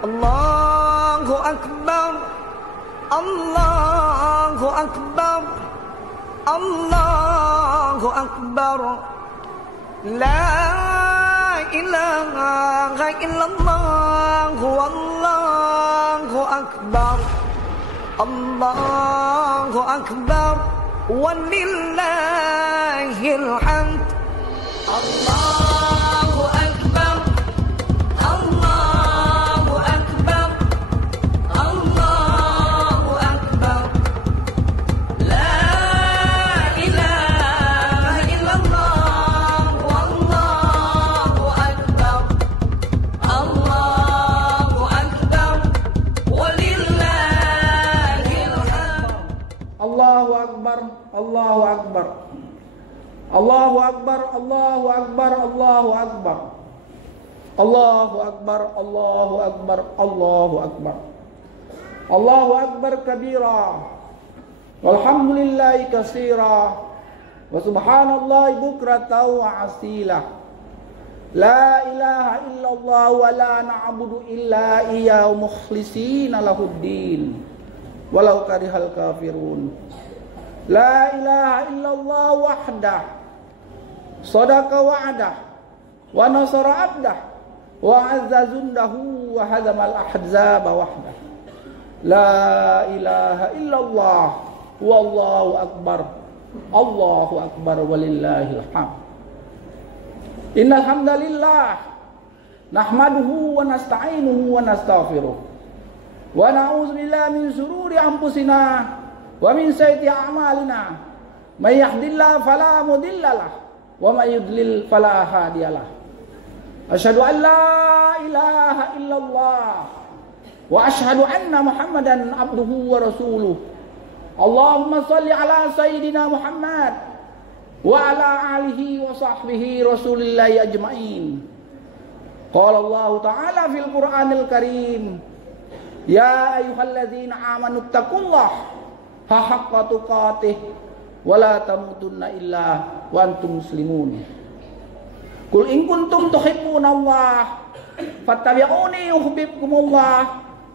Allahu Akbar, Allahu Akbar, Allahu Akbar. La ilaha illallah, Allahu Akbar, Allahu Akbar, walillahil hamd. Allahu Akbar, Allahu Akbar, Allahu Akbar. La ilaha illallah, wallahu akbar, Allahu akbar, walillahil hamd. Allahu Akbar, Allahu Akbar, Allahu Akbar, Allahu Akbar, Allahu Akbar, Allahu Akbar, Allahu Akbar, Allahu Akbar, Allahu Akbar kabira, walhamdulillahi katsira, wa subhanallahi bukratan wa asila. La ilaha illallah wa la na'budu illa iyyahu mukhlishina lahuddin walau karihal kafirun. La ilaha illallah wahdah sadaqa wa'dah wa nasara abdah wa azza jundahu wa hazamal ahzaba wahdah. La ilaha illallah wallahu akbar, Allahu akbar, walillahil hamd. Innal hamdalillah nahmaduhu wa nasta'inuhu wa nastaghfiruh wa na'udzu billahi min shururi anfusina wa min sayyiati a'malina. May yahdihillahu fala mudhillalah wa may yudlil fala hadiyalah. Asyhadu an la ilaha illallah wa asyhadu anna Muhammadan abduhu wa rasuluh. Allahumma shalli ala sayyidina Muhammad wa ala alihi wa sahbihi rasulillahi ajma'in. Qala Allah ta'ala fil Qur'anil Karim, ya ayyuhalladzina amanu taqullaha haqqa tuqatih wa la tamutunna illa wa antum muslimun. Qul in kuntum tuhibbunallaha fattabi'uni yuhibbukumullah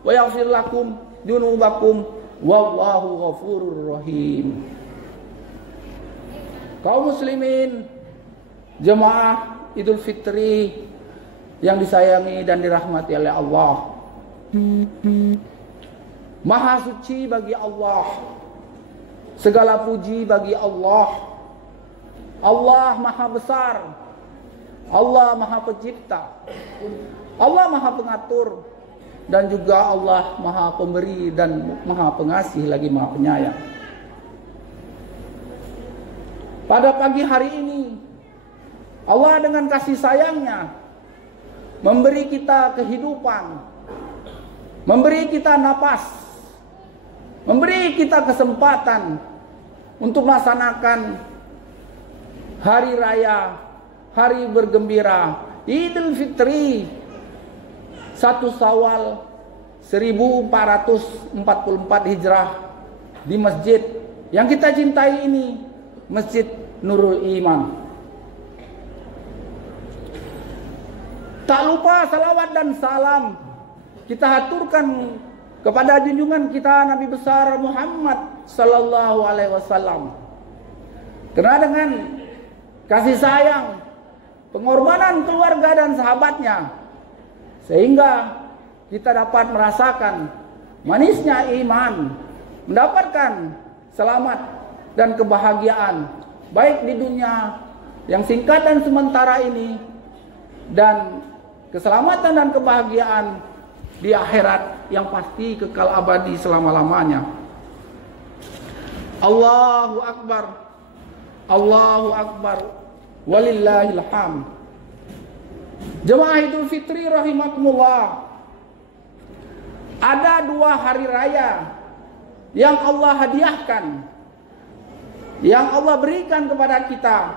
wa yaghfir lakum dzunubakum wallahu ghafurur rahim. Kaum muslimin, jemaah Idul Fitri yang disayangi dan dirahmati oleh Allah. Maha suci bagi Allah, segala puji bagi Allah. Allah maha besar, Allah maha pencipta, Allah maha pengatur, dan juga Allah maha pemberi dan maha pengasih lagi maha penyayang. Pada pagi hari ini Allah dengan kasih sayangnya memberi kita kehidupan, memberi kita napas, memberi kita kesempatan untuk melaksanakan hari raya, hari bergembira Idul Fitri 1 Syawal 1444 Hijrah di masjid yang kita cintai ini, Masjid Nurul Iman. Tak lupa salawat dan salam kita haturkan kepada junjungan kita Nabi besar Muhammad sallallahu alaihi wasallam. Karena dengan kasih sayang, pengorbanan keluarga dan sahabatnya, sehingga kita dapat merasakan manisnya iman, mendapatkan selamat dan kebahagiaan baik di dunia yang singkat dan sementara ini, dan keselamatan dan kebahagiaan di akhirat yang pasti kekal abadi selama-lamanya. Allahu Akbar, Allahu Akbar, walillahil hamd. Jemaah Idul Fitri rahimakumullah, ada 2 hari raya yang Allah hadiahkan, yang Allah berikan kepada kita.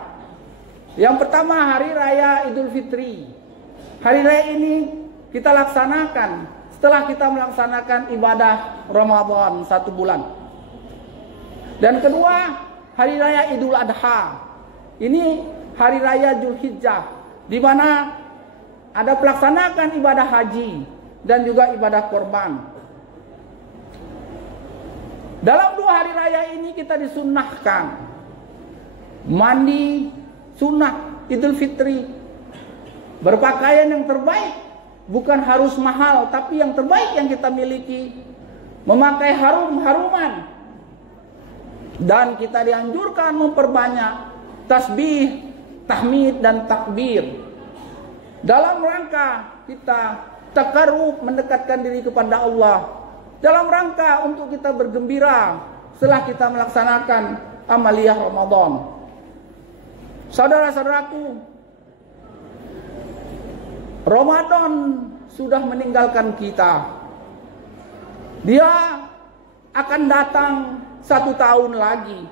Yang pertama hari raya Idul Fitri. Hari raya ini kita laksanakan setelah kita melaksanakan ibadah Ramadan 1 bulan. Dan kedua, hari raya Idul Adha. Ini hari raya Zulhijjah, di mana ada pelaksanaan ibadah haji dan juga ibadah korban. Dalam 2 hari raya ini kita disunnahkan mandi sunnah Idul Fitri, berpakaian yang terbaik, bukan harus mahal, tapi yang terbaik yang kita miliki, memakai harum-haruman, dan kita dianjurkan memperbanyak tasbih, tahmid, dan takbir dalam rangka kita takarrub, mendekatkan diri kepada Allah, dalam rangka untuk kita bergembira setelah kita melaksanakan amaliyah Ramadan. Saudara-saudaraku, Ramadan sudah meninggalkan kita. Dia akan datang 1 tahun lagi.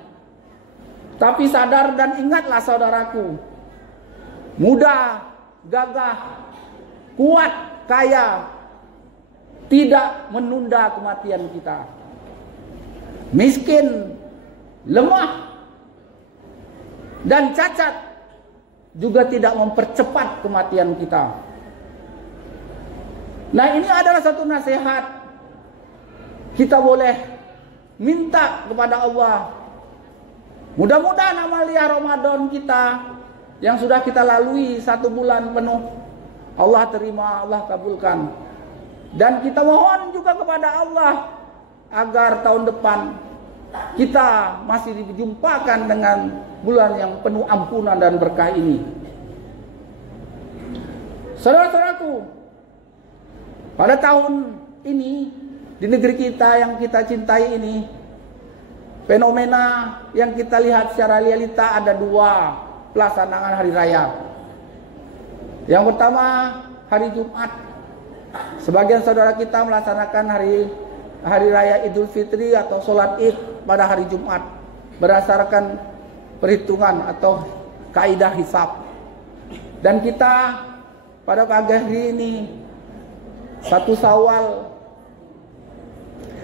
Tapi sadar dan ingatlah saudaraku, muda, gagah, kuat, kaya, tidak menunda kematian kita. Miskin, lemah, dan cacat juga tidak mempercepat kematian kita. Nah, ini adalah satu nasihat. Kita boleh minta kepada Allah. Mudah-mudahan amaliyah Ramadan kita yang sudah kita lalui 1 bulan penuh, Allah terima, Allah kabulkan. Dan kita mohon juga kepada Allah agar tahun depan kita masih dijumpakan dengan bulan yang penuh ampunan dan berkah ini. Saudara-saudaraku, pada tahun ini di negeri kita yang kita cintai ini, fenomena yang kita lihat secara realita ada 2 pelaksanaan hari raya. Yang pertama, hari Jumat. Sebagian saudara kita melaksanakan hari raya Idul Fitri atau sholat Id pada hari Jumat berdasarkan perhitungan atau kaidah hisab. Dan kita pada pagi hari ini 1 Syawal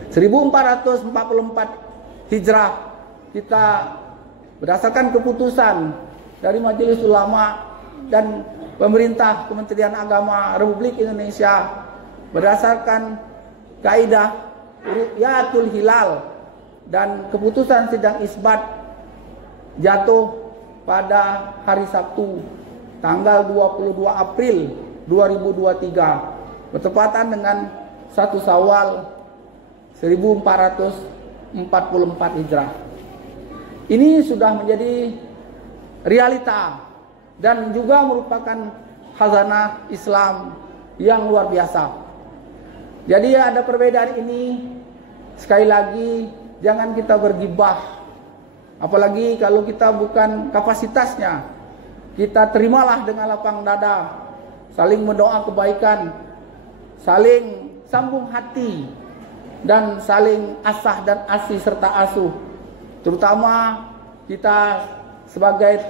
1444 Hijrah, kita berdasarkan keputusan dari Majelis Ulama dan pemerintah Kementerian Agama Republik Indonesia berdasarkan kaidah ru'yatul hilal dan keputusan sidang isbat jatuh pada hari Sabtu tanggal 22 April 2023 bertepatan dengan 1 Syawal 1444 Hijrah. Ini sudah menjadi realita dan juga merupakan khazanah Islam yang luar biasa. Jadi ada perbedaan ini. Sekali lagi, jangan kita bergibah, apalagi kalau kita bukan kapasitasnya. Kita terimalah dengan lapang dada, saling mendoa kebaikan, saling sambung hati, dan saling asah dan asih serta asuh. Terutama kita sebagai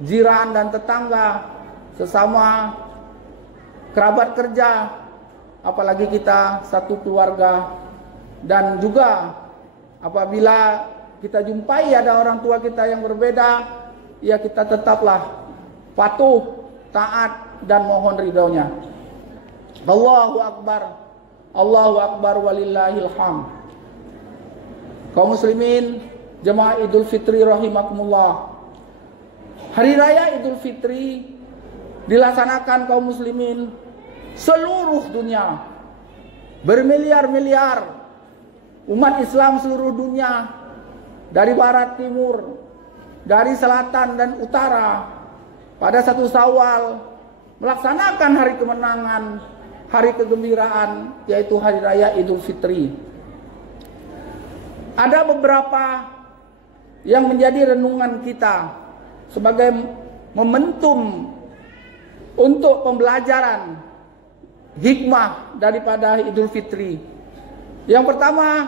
jiran dan tetangga, sesama kerabat kerja, apalagi kita satu keluarga. Dan juga apabila kita jumpai ada orang tua kita yang berbeda, ya kita tetaplah patuh, taat, dan mohon ridhonya. Allahu Akbar, Allahu Akbar walillahil hamd. Kaum muslimin, jemaah Idul Fitri rahimakumullah. Hari raya Idul Fitri dilaksanakan kaum muslimin seluruh dunia. Bermiliar-miliar umat Islam seluruh dunia, dari barat timur, dari selatan dan utara, pada 1 Syawal melaksanakan hari kemenangan, hari kegembiraan, yaitu hari raya Idul Fitri. Ada beberapa yang menjadi renungan kita sebagai momentum untuk pembelajaran hikmah daripada Idul Fitri. Yang pertama,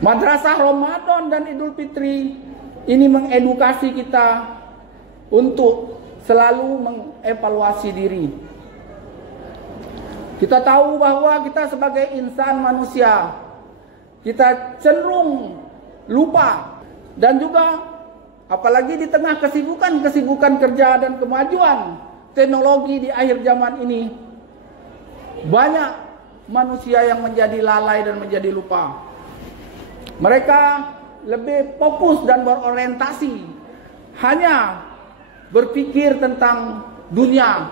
Madrasah Ramadan dan Idul Fitri ini mengedukasi kita untuk selalu mengevaluasi diri. Kita tahu bahwa kita sebagai insan manusia, kita cenderung lupa, dan juga apalagi di tengah kesibukan kerja dan kemajuan teknologi di akhir zaman ini, banyak manusia yang menjadi lalai dan menjadi lupa. Mereka lebih fokus dan berorientasi hanya berpikir tentang dunia.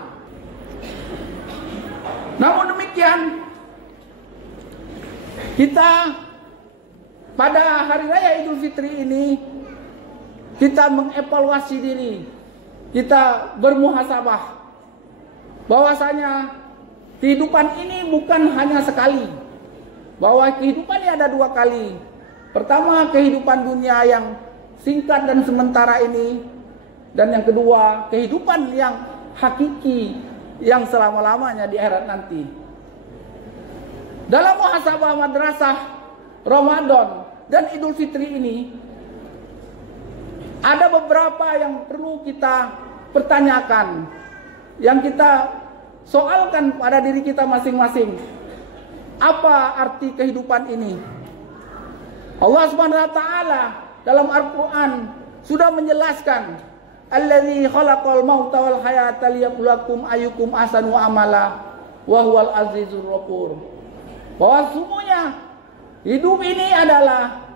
Namun demikian, kita pada hari raya Idul Fitri ini kita mengevaluasi diri, kita bermuhasabah bahwasanya kehidupan ini bukan hanya sekali, bahwa kehidupan ini ada dua kali. Pertama, kehidupan dunia yang singkat dan sementara ini, dan yang kedua, kehidupan yang hakiki yang selama-lamanya di akhirat nanti. Dalam muhasabah madrasah Ramadan dan Idul Fitri ini, ada beberapa yang perlu kita pertanyakan, yang kita soalkan pada diri kita masing-masing. Apa arti kehidupan ini? Allah Subhanahu wa taala dalam Al-Qur'an sudah menjelaskan, allazi khalaqal mauta wal hayata liyabluwakum ayyukum ahsanu amala wa huwal azizur ghafur. Bahwa sungguhnya hidup ini adalah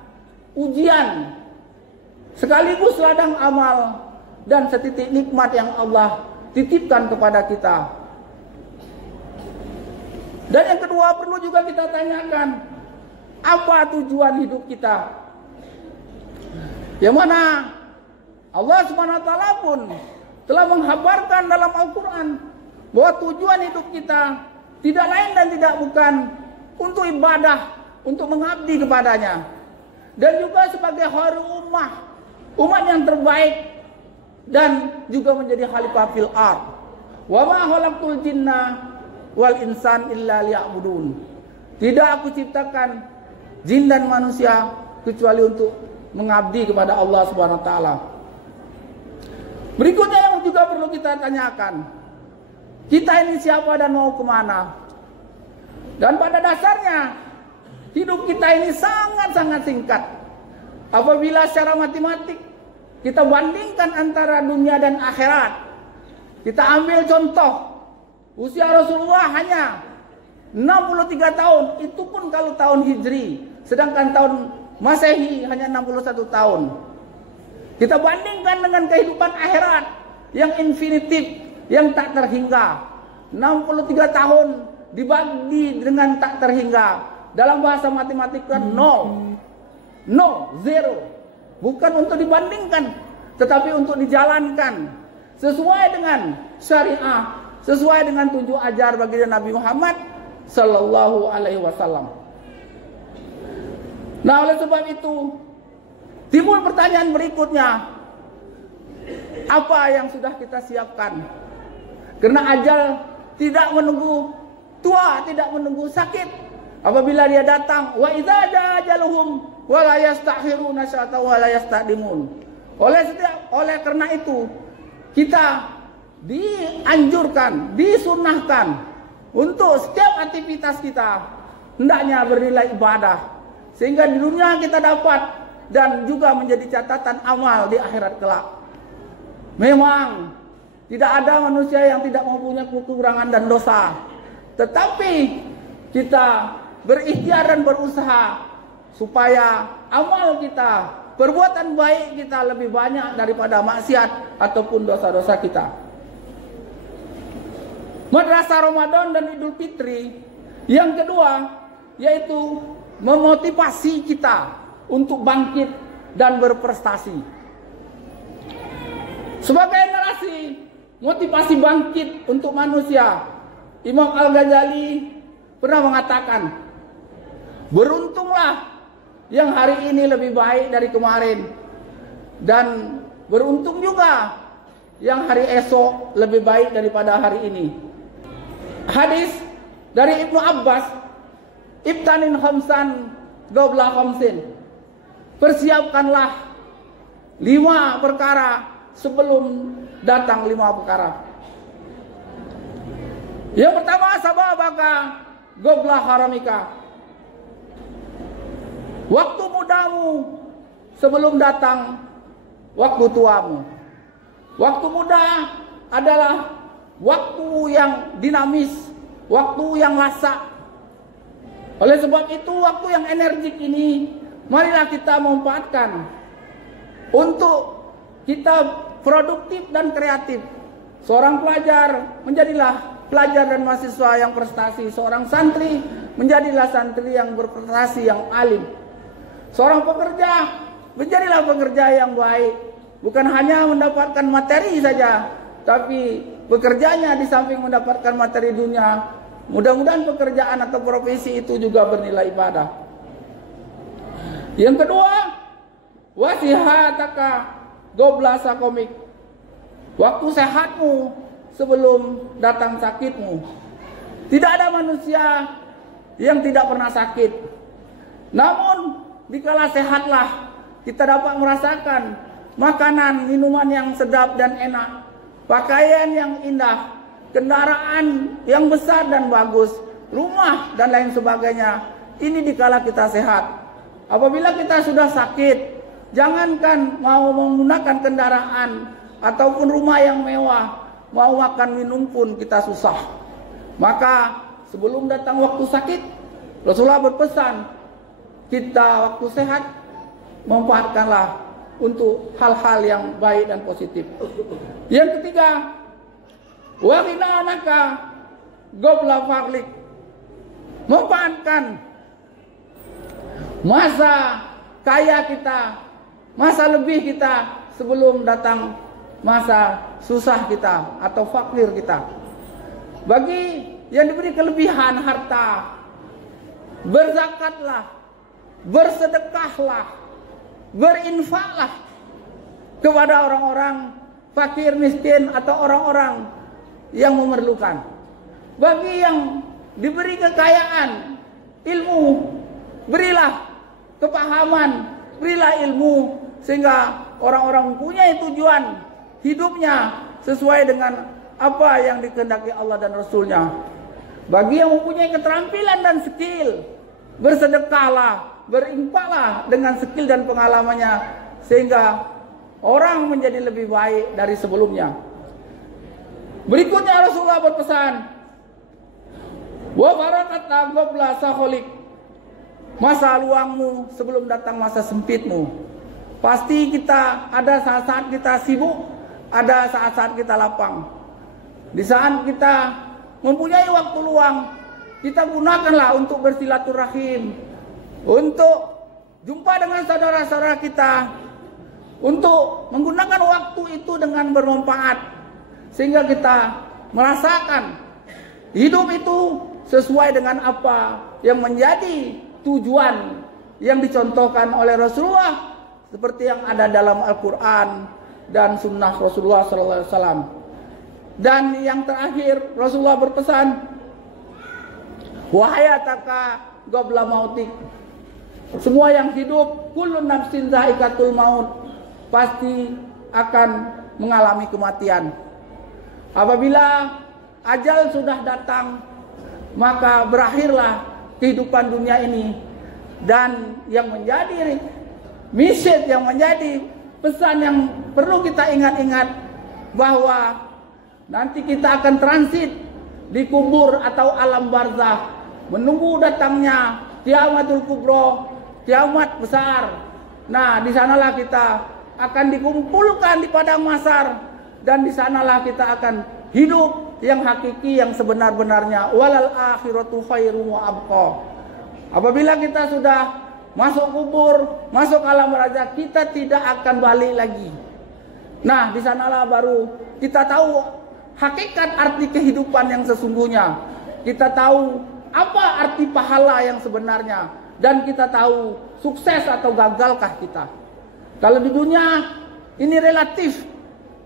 ujian sekaligus ladang amal dan setitik nikmat yang Allah titipkan kepada kita. Dan yang kedua, perlu juga kita tanyakan, apa tujuan hidup kita? Yang mana Allah Subhanahu wa taala pun telah menghabarkan dalam Al-Qur'an bahwa tujuan hidup kita tidak lain dan tidak bukan untuk ibadah, untuk mengabdi kepadanya, dan juga sebagai khairul umat yang terbaik, dan juga menjadi khalifah fil ardh. Wa ma khalaqtul jinna wal insan illa liya'budun. Tidak aku ciptakan jin dan manusia kecuali untuk mengabdi kepada Allah Subhanahu wa taala. Berikutnya yang juga perlu kita tanyakan, kita ini siapa dan mau kemana? Dan pada dasarnya hidup kita ini sangat-sangat singkat. Apabila secara matematik kita bandingkan antara dunia dan akhirat, kita ambil contoh, usia Rasulullah hanya 63 tahun, itu pun kalau tahun Hijri, sedangkan tahun Masehi hanya 61 tahun. Kita bandingkan dengan kehidupan akhirat yang infinitif, yang tak terhingga. 63 tahun dibagi dengan tak terhingga, dalam bahasa matematika nol, zero. Bukan untuk dibandingkan, tetapi untuk dijalankan sesuai dengan syariah, sesuai dengan tunjuk ajar baginda Nabi Muhammad sallallahu alaihi wasallam. Nah, oleh sebab itu timbul pertanyaan berikutnya, apa yang sudah kita siapkan? Karena ajal tidak menunggu tua, tidak menunggu sakit. Apabila dia datang, wa idza jaa ajaluhum wa la yastakhiruna sa'atan wa la yastaqdimun. Oleh karena itu kita dianjurkan, disunnahkan untuk setiap aktivitas kita hendaknya bernilai ibadah, sehingga di dunia kita dapat dan juga menjadi catatan amal di akhirat kelak. Memang tidak ada manusia yang tidak mempunyai kekurangan dan dosa, tetapi kita berikhtiar dan berusaha supaya amal kita, perbuatan baik kita lebih banyak daripada maksiat ataupun dosa-dosa kita. Madrasah Ramadan dan Idul Fitri yang kedua yaitu memotivasi kita untuk bangkit dan berprestasi. Sebagai narasi motivasi bangkit untuk manusia, Imam Al-Ghazali pernah mengatakan, beruntunglah yang hari ini lebih baik dari kemarin, dan beruntung juga yang hari esok lebih baik daripada hari ini. Hadis dari Ibnu Abbas, ibtanin khamsan qabla khamsin, persiapkanlah 5 perkara sebelum datang 5 perkara. Yang pertama, sababaka qabla haramika, waktu mudamu sebelum datang waktu tuamu. Waktu muda adalah waktu yang dinamis, waktu yang lasak. Oleh sebab itu, waktu yang energik ini marilah kita memanfaatkan untuk kita produktif dan kreatif. Seorang pelajar menjadilah pelajar dan mahasiswa yang prestasi. Seorang santri menjadilah santri yang berprestasi, yang alim. Seorang pekerja menjadilah pekerja yang baik. Bukan hanya mendapatkan materi saja, tapi bekerjanya di samping mendapatkan materi dunia, mudah-mudahan pekerjaan atau profesi itu juga bernilai ibadah. Yang kedua, wasihataka goblasa komik. Waktu sehatmu sebelum datang sakitmu. Tidak ada manusia yang tidak pernah sakit. Namun, dikala sehatlah kita dapat merasakan makanan, minuman yang sedap dan enak, pakaian yang indah, kendaraan yang besar dan bagus, rumah dan lain sebagainya. Ini dikala kita sehat. Apabila kita sudah sakit, jangankan mau menggunakan kendaraan ataupun rumah yang mewah, mau makan minum pun kita susah. Maka sebelum datang waktu sakit, Rasulullah berpesan, kita waktu sehat manfaatkanlah untuk hal-hal yang baik dan positif. Yang ketiga, wa ghinanaka gobla farlik. Manfaatkan masa kaya kita, masa lebih kita sebelum datang masa susah kita atau fakir kita. Bagi yang diberi kelebihan harta, berzakatlah, bersedekahlah, berinfaklah kepada orang-orang fakir, miskin atau orang-orang yang memerlukan. Bagi yang diberi kekayaan, ilmu, berilah kepahaman, berilah ilmu sehingga orang-orang mempunyai tujuan hidupnya sesuai dengan apa yang dikehendaki Allah dan Rasulnya. Bagi yang mempunyai keterampilan dan skill, bersedekahlah, berinfaklah dengan skill dan pengalamannya sehingga orang menjadi lebih baik dari sebelumnya. Berikutnya Rasulullah berpesan, wa barakata qabla saholik. Masa luangmu sebelum datang masa sempitmu. Pasti kita ada saat-saat kita sibuk, ada saat-saat kita lapang. Di saat kita mempunyai waktu luang, kita gunakanlah untuk bersilaturahim, untuk jumpa dengan saudara-saudara kita, untuk menggunakan waktu itu dengan bermanfaat, sehingga kita merasakan hidup itu sesuai dengan apa yang menjadi tujuan yang dicontohkan oleh Rasulullah, seperti yang ada dalam Al-Quran dan Sunnah Rasulullah SAW. Dan yang terakhir Rasulullah berpesan, wahayataka qabla mautik. Semua yang hidup, kullu nafsin zaikatul maut, pasti akan mengalami kematian. Apabila ajal sudah datang, maka berakhirlah kehidupan dunia ini. Dan yang menjadi message, yang menjadi pesan yang perlu kita ingat-ingat, bahwa nanti kita akan transit di kubur atau alam barzakh, menunggu datangnya kiamatul kubro, kiamat besar. Nah, di sanalah kita akan dikumpulkan di padang mahsyar, dan di sanalah kita akan hidup yang hakiki, yang sebenar-benarnya. Walal akhiratu khairum wa abqa. Apabila kita sudah masuk kubur, masuk alam barzakh, kita tidak akan balik lagi. Nah, di sanalah baru kita tahu hakikat arti kehidupan yang sesungguhnya. Kita tahu apa arti pahala yang sebenarnya, dan kita tahu sukses atau gagalkah kita. Kalau di dunia ini relatif.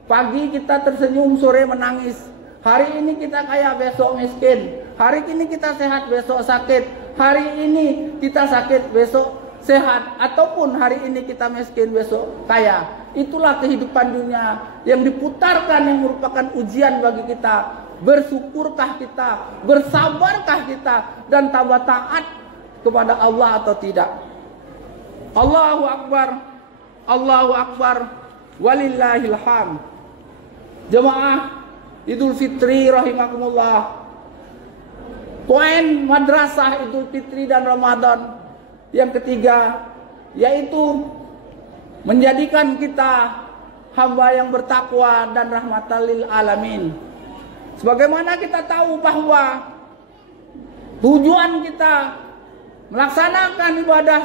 Pagi kita tersenyum, sore menangis. Hari ini kita kaya, besok miskin. Hari ini kita sehat, besok sakit. Hari ini kita sakit, besok sehat. Ataupun hari ini kita miskin, besok kaya. Itulah kehidupan dunia yang diputarkan, yang merupakan ujian bagi kita. Bersyukurkah kita, bersabarkah kita, dan tambah taat kepada Allah atau tidak. Allahu Akbar, Allahu Akbar, walillahil hamd. Jemaah Idul Fitri rahimakumullah, poin madrasah Idul Fitri dan Ramadan. Yang ketiga, yaitu menjadikan kita hamba yang bertakwa dan rahmatan lil alamin. Sebagaimana kita tahu bahwa tujuan kita melaksanakan ibadah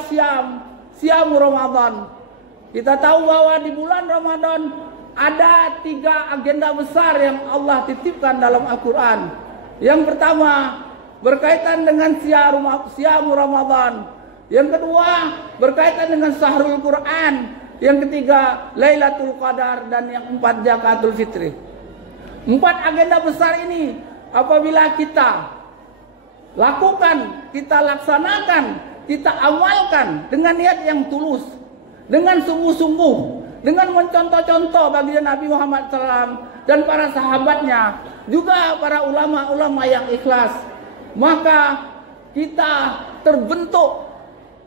siam Ramadan. Kita tahu bahwa di bulan Ramadan ada 3 agenda besar yang Allah titipkan dalam Al-Quran. Yang pertama berkaitan dengan siam Ramadan. Yang kedua berkaitan dengan Syahrul Quran. Yang ketiga Lailatul Qadar. Dan yang 4 Zakatul Fitri. 4 agenda besar ini apabila kita lakukan, kita laksanakan, kita amalkan dengan niat yang tulus, dengan sungguh-sungguh, dengan mencontoh-contoh bagi Nabi Muhammad SAW dan para sahabatnya, juga para ulama-ulama yang ikhlas, maka kita terbentuk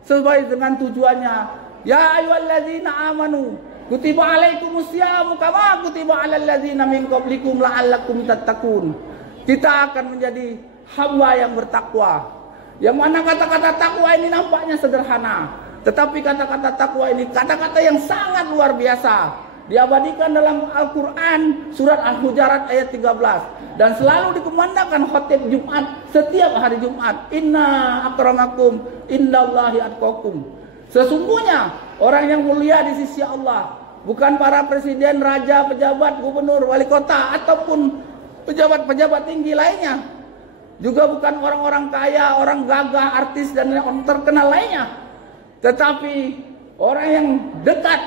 sesuai dengan tujuannya. Ya ayyuhalladzina amanu kutiba alaikumusyamu kama kutiba alal ladzina min qablikum la'allakum tattaqun. Kita akan menjadi hamba yang bertakwa. Yang mana kata-kata takwa ini nampaknya sederhana, tetapi kata-kata takwa ini kata-kata yang sangat luar biasa. Diabadikan dalam Al-Quran surat Al-Hujarat ayat 13 dan selalu dikumandangkan khotib Jumat setiap hari Jumat. Inna akramakum indallahi atqakum. Sesungguhnya orang yang mulia di sisi Allah bukan para presiden, raja, pejabat, gubernur, wali kota ataupun pejabat-pejabat tinggi lainnya, juga bukan orang-orang kaya, orang gagah, artis dan orang terkenal lainnya, tetapi orang yang dekat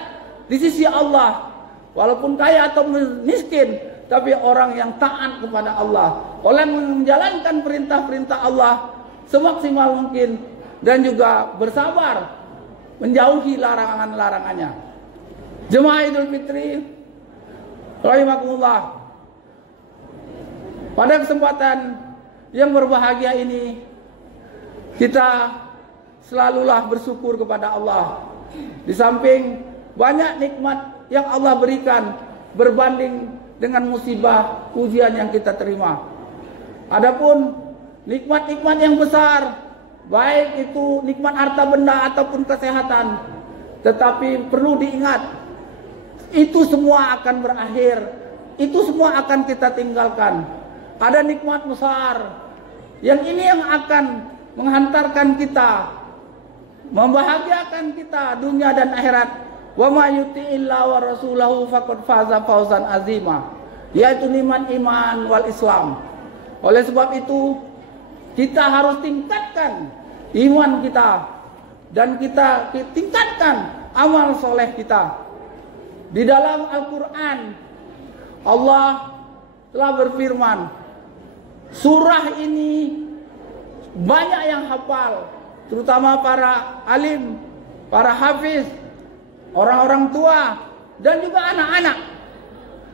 di sisi Allah, walaupun kaya atau miskin, tapi orang yang taat kepada Allah, orang yang menjalankan perintah-perintah Allah semaksimal mungkin dan juga bersabar menjauhi larangan-larangannya. Jemaah Idul Fitri rahimakumullah, pada kesempatan yang berbahagia ini kita selalulah bersyukur kepada Allah. Di samping banyak nikmat yang Allah berikan berbanding dengan musibah ujian yang kita terima. Adapun nikmat-nikmat yang besar, baik itu nikmat harta benda ataupun kesehatan, tetapi perlu diingat, itu semua akan berakhir, itu semua akan kita tinggalkan. Ada nikmat besar yang ini yang akan menghantarkan kita, membahagiakan kita dunia dan akhirat. Wa may yuti'illah wa rasulahu faqad faza fawzan azima, yaitu nikmat iman wal Islam. Oleh sebab itu kita harus tingkatkan iman kita dan kita tingkatkan amal soleh kita. Di dalam Al-Quran Allah telah berfirman, surah ini banyak yang hafal, terutama para alim, para hafiz, orang-orang tua dan juga anak-anak.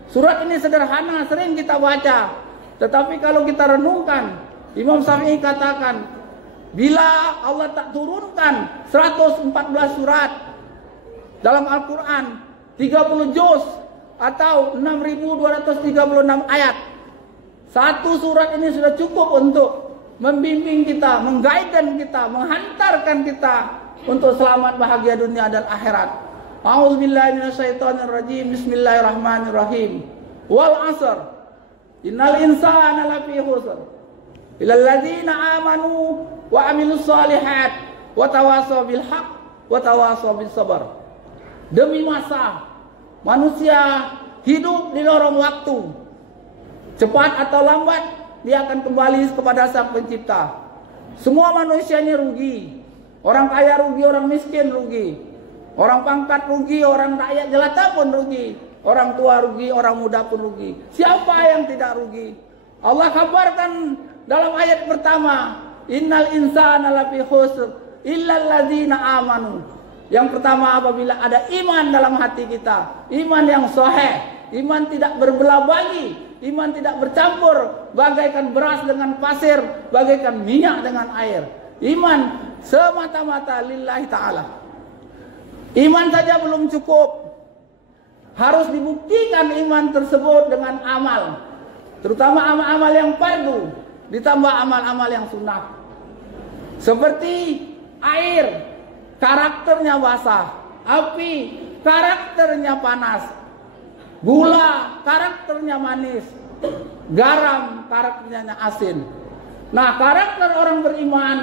Surat ini sederhana, sering kita baca, tetapi kalau kita renungkan, Imam Syafi'i katakan, bila Allah tak turunkan 114 surat dalam Al-Quran, 30 juz atau 6.236 ayat, satu surat ini sudah cukup untuk membimbing kita, mengguidance kita, menghantarkan kita untuk selamat bahagia dunia dan akhirat. A'udzubillahi minasyaitonirrajim. Bismillahirrahmanirrahim. Wal 'asr. Innal insana lafi khusr. Illal ladzina amanu wa 'amilus shalihat wa tawasaw bil haqq wa tawasaw bis sabr. Demi masa manusia hidup di lorong waktu. Cepat atau lambat dia akan kembali kepada Sang Pencipta. Semua manusia ini rugi. Orang kaya rugi, orang miskin rugi. Orang pangkat rugi, orang rakyat jelata pun rugi. Orang tua rugi, orang muda pun rugi. Siapa yang tidak rugi? Allah kabarkan dalam ayat pertama, innal insana lafi khusr illal ladzina amanu. Yang pertama, apabila ada iman dalam hati kita, iman yang sahih, iman tidak berbelah bagi, iman tidak bercampur, bagaikan beras dengan pasir, bagaikan minyak dengan air. Iman semata-mata lillahi ta'ala. Iman saja belum cukup, harus dibuktikan iman tersebut dengan amal, terutama amal-amal yang fardu. ditambah amal-amal yang sunnah. Seperti air, karakternya basah. Api, karakternya panas. Gula, karakternya manis. Garam, karakternya asin. Nah, karakter orang beriman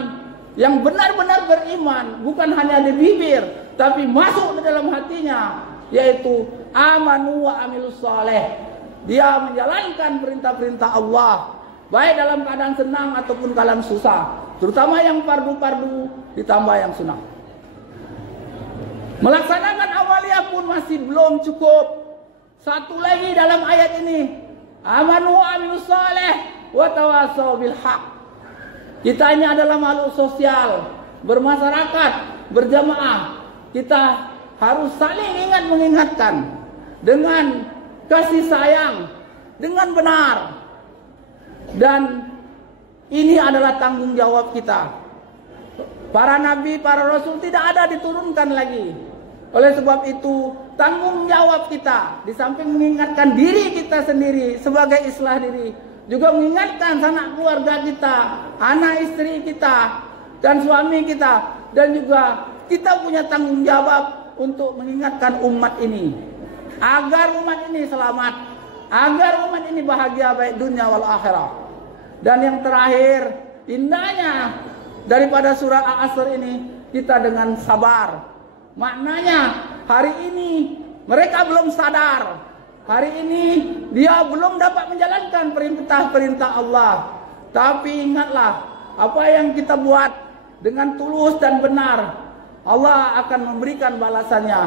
yang benar-benar beriman bukan hanya di bibir, tapi masuk ke dalam hatinya, yaitu amanu wa amilus saleh. Dia menjalankan perintah-perintah Allah, baik dalam keadaan senang ataupun dalam susah, terutama yang fardu-fardu ditambah yang sunnah. Melaksanakan amaliyah pun masih belum cukup. Satu lagi dalam ayat ini, amanu wa amilus saleh wa tawassaw bil haq. Kita ini adalah makhluk sosial, bermasyarakat, berjamaah. Kita harus saling ingat mengingatkan dengan kasih sayang, dengan benar. Dan ini adalah tanggung jawab kita. Para nabi, para rasul tidak ada diturunkan lagi. Oleh sebab itu, tanggung jawab kita di samping mengingatkan diri kita sendiri sebagai islah diri, juga mengingatkan sanak keluarga kita, anak istri kita, dan suami kita. Dan juga kita punya tanggung jawab untuk mengingatkan umat ini, agar umat ini selamat, agar umat ini bahagia baik dunia wal akhirah. Dan yang terakhir, indahnya daripada surat Al-Asr ini, kita dengan sabar. Maknanya hari ini mereka belum sadar. Hari ini dia belum dapat menjalankan perintah-perintah Allah. Tapi ingatlah, apa yang kita buat dengan tulus dan benar, Allah akan memberikan balasannya.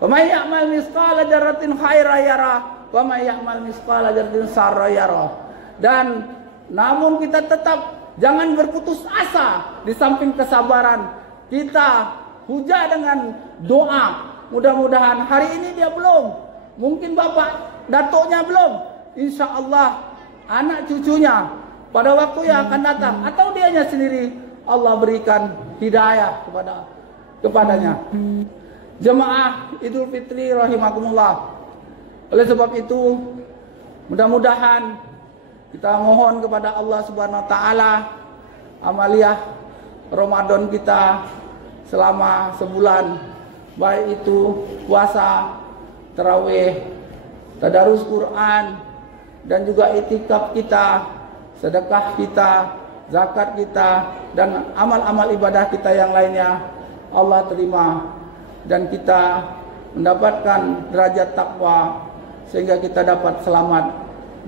Wa may ya'mal mithqala dzarratin khairan yarah, wa may ya'mal mithqala dzarratin syarran yarah. Dan namun kita tetap jangan berputus asa. Di samping kesabaran, kita hujah dengan doa. Mudah-mudahan hari ini dia belum, mungkin bapak datuknya belum, insya Allah anak cucunya pada waktu yang akan datang, atau dianya sendiri Allah berikan hidayah kepadanya. Jemaah Idul Fitri rahimakumullah. Oleh sebab itu, mudah-mudahan kita mohon kepada Allah Subhanahu wa taala amaliyah Ramadan kita selama sebulan, baik itu puasa, tarawih, tadarus Quran, dan juga itikaf kita, sedekah kita, zakat kita, dan amal-amal ibadah kita yang lainnya Allah terima, dan kita mendapatkan derajat takwa sehingga kita dapat selamat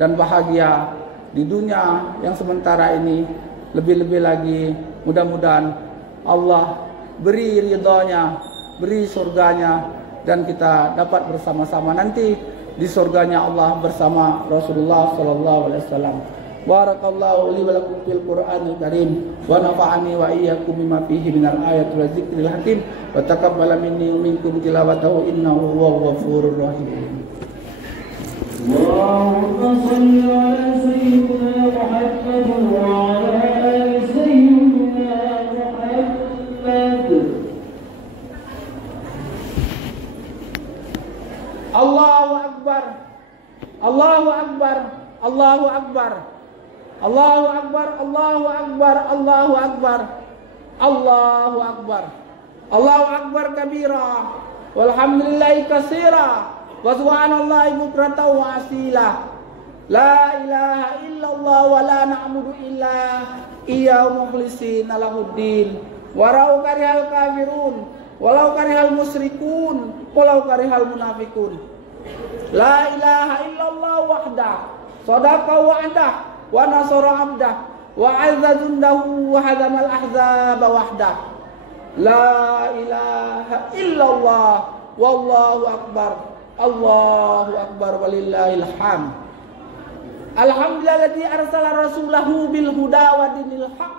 dan bahagia di dunia yang sementara ini. Lebih-lebih lagi mudah-mudahan Allah beri ridhonya, beri surganya, dan kita dapat bersama-sama nanti di surganya Allah bersama Rasulullah sallallahu alaihi wasallam. Barakallahu li wa lakum fil Qur'anil Karim wa nafa'ani wa iyyakum bima fihi minal ayati wa dzikril hakim wa taqabbala minni wa minkum tilawatahu innahu huwal ghafurur rahim. Allahumma shalli ala sayyidina Muhammad wa ala ali sayyidina Muhammad. Allahu Akbar, Allahu Akbar, Allahu Akbar, Allahu Akbar, Allahu Akbar, Allahu Akbar, Allahu Akbar, Allahu Akbar kabira, walhamdulillahi katsira, wa subhanallahi bukratan wa asila. La ilaha illallah wa la na'budu illa iyyahu mukhlishina lahuddin. Walau karihal kafirun, walau karihal musyrikun, walau karihal munafikun. La ilaha illallah wahdah, sadaqa wa'dah, wa nasara abdah, wa azza jundahu wa hazamal ahzaba wahdah. La ilaha illallah wallahu akbar, Allahu akbar walillahil hamd. Alhamdulilladzi arsala rasulahu bil huda wa dinil haq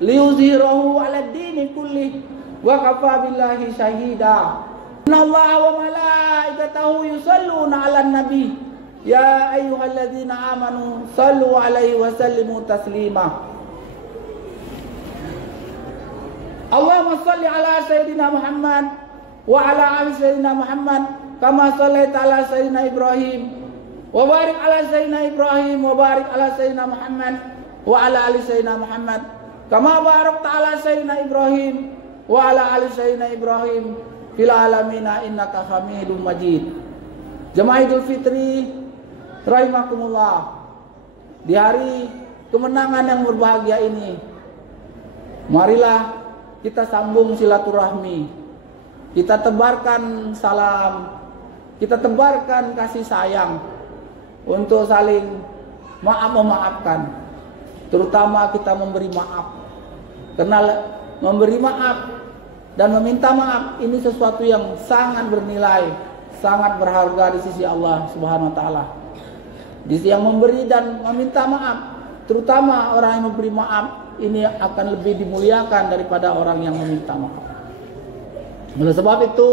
liyuzhirahu 'ala dini kullih wa kafa billahi syahida. Innallaha wa malaikatahu yusalluna 'alan nabi ya ayyuhalladzina amanu sallu 'alaihi wa sallimu taslima. Allahumma shalli 'ala sayyidina Muhammad wa 'ala ali sayyidina Muhammad kama shallaita 'ala sayyidina Ibrahim wa barik 'ala sayyidina Ibrahim wa barik 'ala sayyidina Muhammad wa ala ali sayyidina Muhammad kama barakta ala sayyidina Ibrahim wa ala ali sayyidina Ibrahim fil alamin innaka Hamidum Majid. Jemaah Idul Fitri rahimakumullah, di hari kemenangan yang berbahagia ini, marilah kita sambung silaturahmi, kita tebarkan salam, kita tebarkan kasih sayang untuk saling memaafkan, terutama kita memberi maaf. Karena memberi maaf dan meminta maaf ini sesuatu yang sangat bernilai, sangat berharga di sisi Allah Subhanahu wa taala. Di sisi yang memberi dan meminta maaf, terutama orang yang memberi maaf ini akan lebih dimuliakan daripada orang yang meminta maaf. Oleh sebab itu,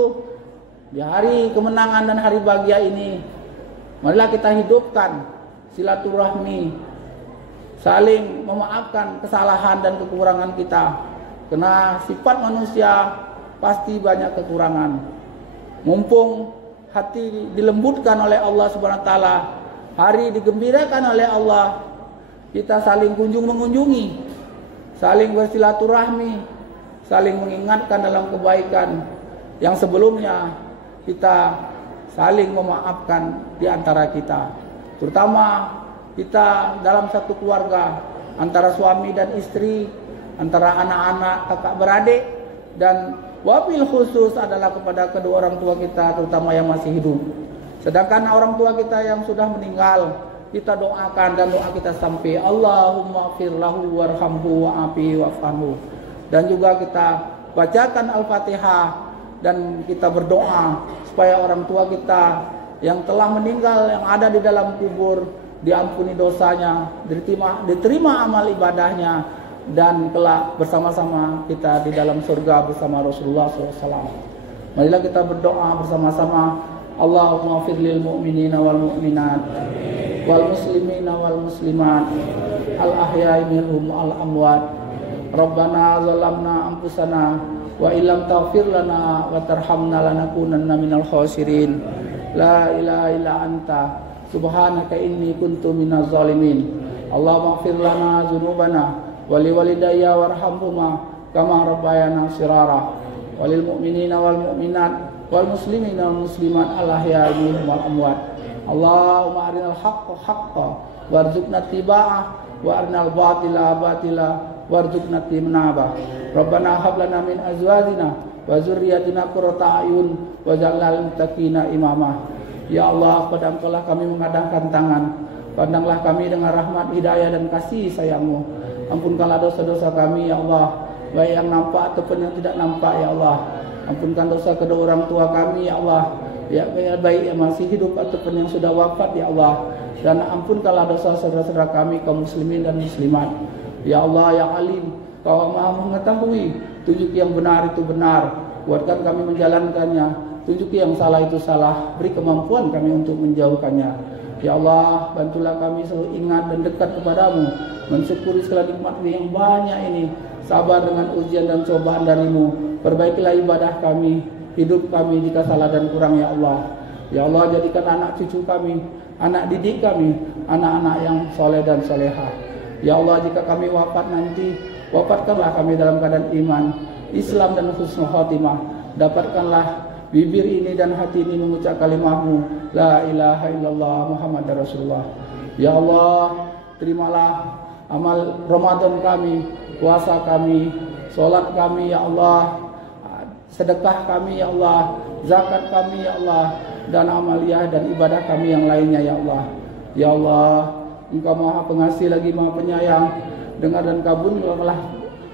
di hari kemenangan dan hari bahagia ini, marilah kita hidupkan silaturahmi, saling memaafkan kesalahan dan kekurangan kita. Karena sifat manusia pasti banyak kekurangan. Mumpung hati dilembutkan oleh Allah Subhanahu wa taala, hari digembirakan oleh Allah, kita saling mengunjungi, saling bersilaturahmi, saling mengingatkan dalam kebaikan yang sebelumnya kita saling memaafkan di antara kita. Terutama kita dalam satu keluarga, antara suami dan istri, antara anak-anak, kakak beradik, dan wabil khusus adalah kepada kedua orang tua kita, terutama yang masih hidup. Sedangkan orang tua kita yang sudah meninggal, kita doakan dan doa kita sampai Allahumma fir lahu warhamhu wa'afi wa'fanhu. Dan juga kita bacakan Al-Fatihah dan kita berdoa supaya orang tua kita yang telah meninggal, yang ada di dalam kubur, diampuni dosanya, diterima amal ibadahnya, dan kelak bersama-sama kita di dalam surga bersama Rasulullah SAW. Marilah kita berdoa bersama-sama. Allahumma fir lil mu'minina wal mu'minat wal muslimina wal muslimat al ahya'i minhum al amwat. Rabbana zalamna anfusana wa illam taghfir lana wa tarhamna lanakunanna minal khasirin. La ilaha illa anta subhanaka inni kuntu minaz zalimin. Allahumma ighfir lana dzunubana wa liwalidayya warhamhuma kama rabbayana shirara. Walil mu'minina wal mu'minat wal muslimina wal muslimat al ahya'i minhum wal amwat. Allahumma arinal haqqa haqqan warzuqna tiba'ah wa arinal batila batila warzuqna tinabah. Rabbana hab lana min azwajina wa dzurriyyatina qurrata a'yun waj'alna lil muttaqina imama. Ya Allah, kepada Engkau-lah kami mengadahkan tangan. Pandanglah kami dengan rahmat, hidayah dan kasih sayang-Mu. Ampunkanlah dosa-dosa kami ya Allah, baik yang nampak ataupun yang tidak nampak ya Allah. Ampunkan dosa kedua orang tua kami ya Allah, ya baik yang masih hidup ataupun yang sudah wafat ya Allah. Dan ampunkanlah dosa saudara-saudara kami kaum muslimin dan muslimat. Ya Allah yang alim, Kau Maha mengetahui, tunjuk yang benar itu benar, kuatkan kami menjalankannya, tunjuk yang salah itu salah, beri kemampuan kami untuk menjauhkannya. Ya Allah, bantulah kami selalu ingat dan dekat kepadamu, mensyukuri segala nikmat yang banyak ini, sabar dengan ujian dan cobaan darimu. Perbaikilah ibadah kami, hidup kami jika salah dan kurang ya Allah. Ya Allah, jadikan anak cucu kami, anak didik kami, anak-anak yang soleh dan solehah. Ya Allah, jika kami wafat nanti, wafatkanlah kami dalam keadaan iman, Islam dan husnul khotimah. Dapatkanlah bibir ini dan hati ini mengucap kalimat-Mu, la ilaha illallah Muhammadar Rasulullah. Ya Allah, terimalah amal Ramadan kami, puasa kami, solat kami ya Allah, sedekah kami ya Allah, zakat kami ya Allah, dan amaliyah dan ibadah kami yang lainnya ya Allah. Ya Allah, Engkau Maha Pengasih lagi Maha Penyayang. Dengar dan kabulkanlah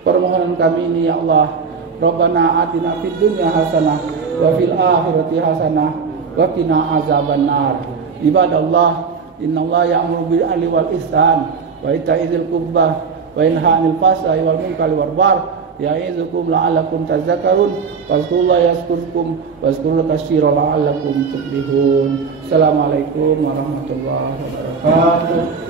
permohonan kami ini ya Allah. Rabbana atina fid dunya hasanah wa fil akhirati hasanah wa qina azabannar. Ibadallah, innallaha ya'muru bil 'adli wal ihsan wa ita'i dzil qurbah wa yanha 'anil fahsya'i wal munkari wal baghi ya'izukum la'allakum tadhakkarun. Fazkurullaha yazkurkum wazkuruhu katsiran la'allakum tuflihun. Assalamualaikum warahmatullahi wabarakatuh.